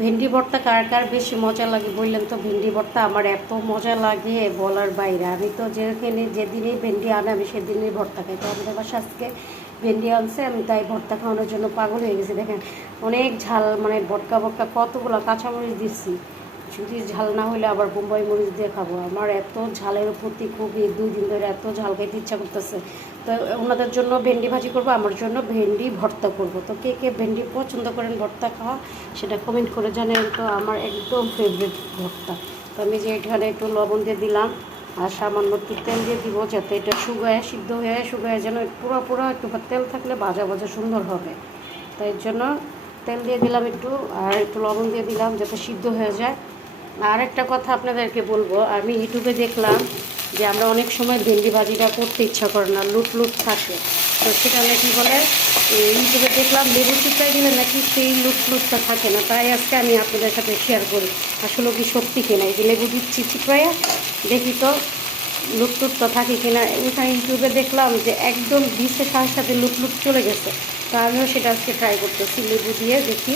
ভেন্ডি ভর্তা কার কার বেশি মজা লাগে বললেন তো। ভেন্ডি ভর্তা আমার এত মজা লাগে বলার বাইরে। আমি তো যেদিনই ভেন্ডি আনে আমি সেদিনই ভর্তা খাই। তো আমাদের বাসা আজকে ভেন্ডি আনছে, আমি তাই ভর্তা খাওয়ানোর জন্য পাগল হয়ে গেছি। দেখেন অনেক ঝাল, মানে বটকা বটকা কতগুলো কাঁচামরিচ দিচ্ছি। যদি ঝাল না হলে আবার বোম্বাই মরিচ দিয়ে খাবো। আমার এত ঝালের প্রতি খুবই 2 দিন ধরে এত ঝাল খেতে ইচ্ছা করতেছে। তো ওনাদের জন্য ভেন্ডি ভাজি করবো, আমার জন্য ভেন্ডি ভর্তা করব। তো কে কে ভেন্ডি পছন্দ করেন ভর্তা খাওয়া সেটা কমেন্ট করে জানেন। তো আমার একদম ফেভারিট ভর্তা। তো আমি যে এখানে একটু লবণ দিয়ে দিলাম আর সামান্য একটু তেল দিয়ে দিব, যাতে এটা শুকায় সিদ্ধ হয়ে শুকায়, যেন পুরো পুরো একটু তেল থাকলে ভাজা ভাজা সুন্দর হবে। তো এর জন্য তেল দিয়ে দিলাম একটু, আর একটু লবণ দিয়ে দিলাম যাতে সিদ্ধ হয়ে যায়। আর একটা কথা আপনাদেরকে বলবো, আমি ইউটিউবে দেখলাম যে আমরা অনেক সময় ভেন্ডি ভাজিটা করতে ইচ্ছা করে না, লুট লুট থাকে। তো সেটা নাকি বলে ইউটিউবে দেখলাম লেবু চিপড়াই দিলে নাকি সেই লুট লুটটা থাকে না। তাই আজকে আমি আপনাদের সাথে শেয়ার করি আসলে কি সত্যি কিনা। এই যে লেবু দিচ্ছি চিপড়াইয়া, দেখি তো লুট লুটটা থাকে কিনা। ওইখানে ইউটিউবে দেখলাম যে একদম দিছে সাথে সাথে লুট লুট চলে গেছে। তো আমিও সেটা আজকে ট্রাই করতেছি, লেবু দিয়ে দেখি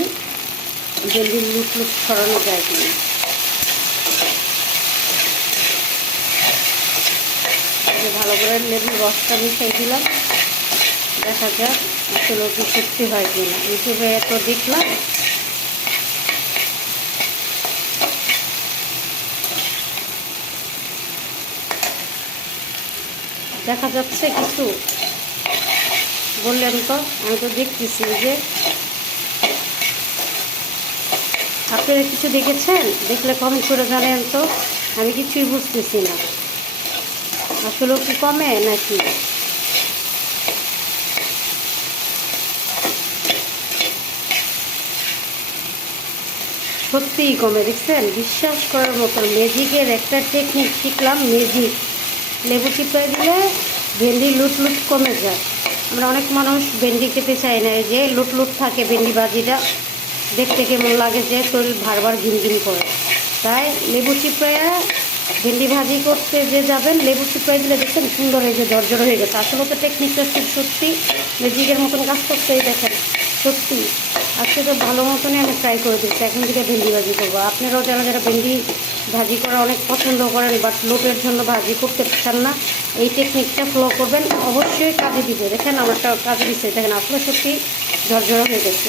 জলদি লুট লুট ছড়ানো যায় কিনা। ভালো করে লেবুর রসটা মিশিয়ে দিলাম, দেখা যাক আসলে কি সত্যি হয় কিনা। ইউটিউবে এত দেখলাম। দেখা যাচ্ছে কিছু, বললেন তো, আমি তো দেখতেছি যে আপনারা কিছু দেখেছেন, দেখলে কমেন্ট করে জানেন তো। আমি কিছুই বুঝতেছি না আসলে কি কমে নাকি। সত্যিই কমে, দেখছেন, বিশ্বাস করার মতো। ম্যাজিকের একটা টেকনিক শিখলাম, ম্যাজিক। লেবু চিপড়ে দিলে ভেন্ডি লুট লুট কমে যায়। আমরা অনেক মানুষ ভেন্ডি খেতে চাই না, এই যে লুট লুট থাকে ভেন্ডি ভাজিটা দেখতে কেমন লাগে যে শরীর বারবার ঘিনঘিন করে। তাই লেবু চিপড়ে ভেন্ডি ভাজি করতে যে যাবেন, লেবু চিপড়ে দিলে দেখছেন সুন্দর হয়ে যে ঝরঝর হয়ে গেছে। আসলে তো টেকনিকটা খুব সত্যি ম্যাজিকের মতন কাজ করতেই, দেখেন সত্যি। আজকে তো ভালো মতনই আমি ট্রাই করে দিচ্ছি। এখন থেকে ভেন্ডি ভাজি করবো। আপনারাও যারা যারা ভেন্ডি ভাজি করা অনেক পছন্দ করেন বাট লোকের জন্য ভাজি করতে চান না, এই টেকনিকটা ফলো করবেন, অবশ্যই কাজে দিবে। দেখেন আমারটা কাজে দিচ্ছে, দেখেন আসলে সত্যি ঝরঝরা হয়ে গেছে,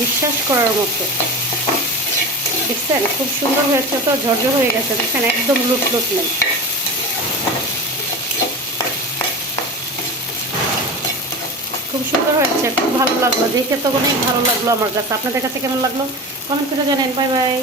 বিশ্বাস করার মতো। দেখছেন খুব সুন্দর হয়েছে, তো ঝরঝর হয়ে গেছে, দেখছেন একদম লুট লুট নেই। খুব সুন্দর হয়েছে, খুব ভালো লাগলো দেখে, তো অনেক ভালো লাগলো আমার কাছে। আপনাদের কাছে কেমন লাগলো কমেন্ট করে জানেন। Bye bye.